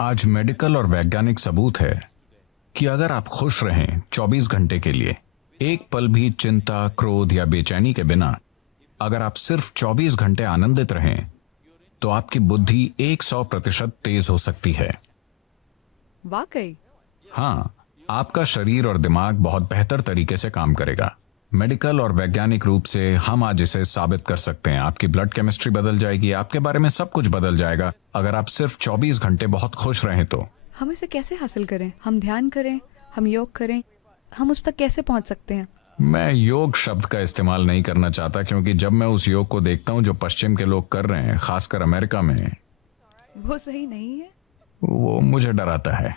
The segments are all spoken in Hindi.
आज मेडिकल और वैज्ञानिक सबूत है कि अगर आप खुश रहें 24 घंटे के लिए, एक पल भी चिंता, क्रोध या बेचैनी के बिना, अगर आप सिर्फ 24 घंटे आनंदित रहें, तो आपकी बुद्धि 100% तेज हो सकती है। वाकई? हाँ, आपका शरीर और दिमाग बहुत बेहतर तरीके से काम करेगा। मेडिकल और वैज्ञानिक रूप से हम आज इसे साबित कर सकते हैं। आपकी ब्लड केमिस्ट्री बदल जाएगी, आपके बारे में सब कुछ बदल जाएगा अगर आप सिर्फ 24 घंटे बहुत खुश रहें तो। हम इसे कैसे हासिल करें? हम ध्यान करें, हम योग करें, हम उस तक कैसे पहुंच सकते हैं? मैं योग शब्द का इस्तेमाल नहीं करना चाहता, क्योंकि जब मैं उस योग को देखता हूं जो पश्चिम के लोग कर रहे हैं, खासकर अमेरिका में, वो सही नहीं है। वो मुझे डराता है।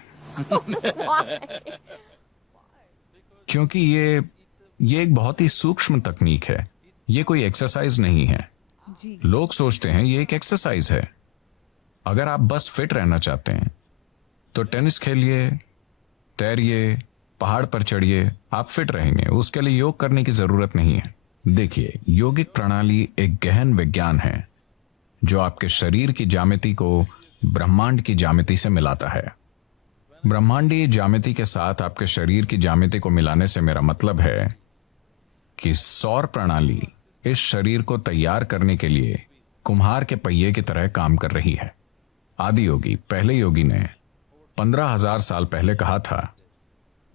क्योंकि ये एक बहुत ही सूक्ष्म तकनीक है। ये कोई एक्सरसाइज नहीं है। जी। लोग सोचते हैं ये एक एक्सरसाइज है। अगर आप बस फिट रहना चाहते हैं तो टेनिस खेलिए, तैरिए, पहाड़ पर चढ़िए, आप फिट रहेंगे। उसके लिए योग करने की जरूरत नहीं है। देखिए, योगिक प्रणाली एक गहन विज्ञान है जो आपके शरीर की ज्यामिति को ब्रह्मांड की ज्यामिति से मिलाता है। ब्रह्मांडीय ज्यामिति के साथ आपके शरीर की ज्यामिति को मिलाने से मेरा मतलब है कि सौर प्रणाली इस शरीर को तैयार करने के लिए कुम्हार के पहिए की तरह काम कर रही है। आदि योगी, पहले योगी ने 15,000 साल पहले कहा था,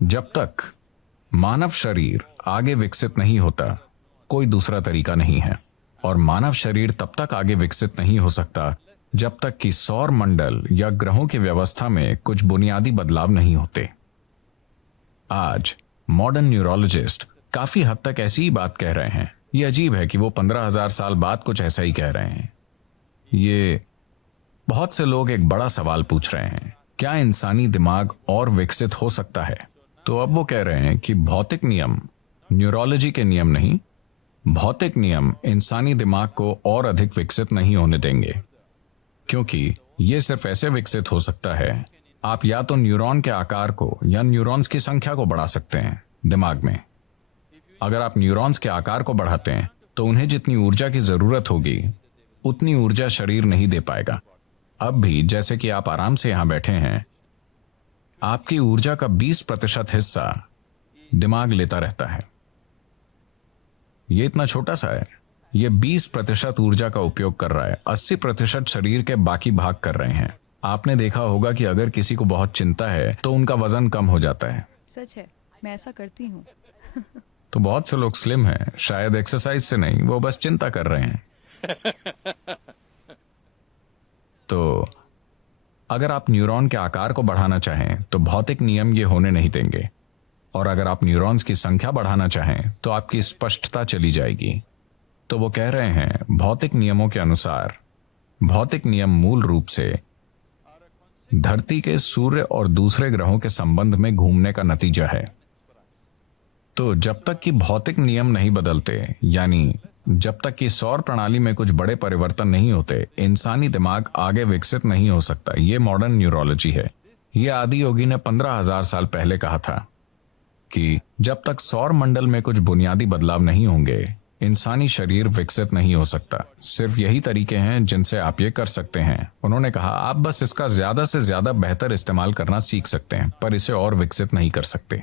जब तक मानव शरीर आगे विकसित नहीं होता, कोई दूसरा तरीका नहीं है। और मानव शरीर तब तक आगे विकसित नहीं हो सकता जब तक कि सौर मंडल या ग्रहों की व्यवस्था में कुछ बुनियादी बदलाव नहीं होते। आज मॉडर्न न्यूरोलॉजिस्ट काफी हद तक ऐसी ही बात कह रहे हैं। ये अजीब है कि वो 15,000 साल बाद कुछ ऐसा ही कह रहे हैं। ये बहुत से लोग एक बड़ा सवाल पूछ रहे हैं, क्या इंसानी दिमाग और विकसित हो सकता है? तो अब वो कह रहे हैं कि भौतिक नियम, न्यूरोलॉजी के नियम नहीं, भौतिक नियम इंसानी दिमाग को और अधिक विकसित नहीं होने देंगे, क्योंकि यह सिर्फ ऐसे विकसित हो सकता है, आप या तो न्यूरॉन के आकार को या न्यूरॉन्स की संख्या को बढ़ा सकते हैं दिमाग में। अगर आप न्यूरॉन्स के आकार को बढ़ाते हैं तो उन्हें जितनी ऊर्जा की जरूरत होगी उतनी ऊर्जा शरीर नहीं दे पाएगा। अब भी जैसे कि आप आराम से यहां बैठे हैं, आपकी ऊर्जा का 20% हिस्सा दिमाग लेता रहता है। यह इतना छोटा सा है, यह 20% ऊर्जा का उपयोग कर रहा है, 80% शरीर के बाकी भाग कर रहे हैं। आपने देखा होगा कि अगर किसी को बहुत चिंता है तो उनका वजन कम हो जाता है। सच है, मैं ऐसा करती हूँ। तो बहुत से लोग स्लिम हैं, शायद एक्सरसाइज से नहीं, वो बस चिंता कर रहे हैं। तो अगर आप न्यूरॉन के आकार को बढ़ाना चाहें तो भौतिक नियम ये होने नहीं देंगे, और अगर आप न्यूरॉन्स की संख्या बढ़ाना चाहें तो आपकी स्पष्टता चली जाएगी। तो वो कह रहे हैं, भौतिक नियमों के अनुसार, भौतिक नियम मूल रूप से धरती के सूर्य और दूसरे ग्रहों के संबंध में घूमने का नतीजा है। तो जब तक कि भौतिक नियम नहीं बदलते, यानी जब तक कि सौर प्रणाली में कुछ बड़े परिवर्तन नहीं होते, इंसानी दिमाग आगे विकसित नहीं हो सकता। ये मॉडर्न न्यूरोलॉजी है। ये आदि योगी ने 15,000 साल पहले कहा था कि जब तक सौर मंडल में कुछ बुनियादी बदलाव नहीं होंगे, इंसानी शरीर विकसित नहीं हो सकता। सिर्फ यही तरीके हैं जिनसे आप ये कर सकते हैं। उन्होंने कहा, आप बस इसका ज्यादा से ज्यादा बेहतर इस्तेमाल करना सीख सकते हैं, पर इसे और विकसित नहीं कर सकते।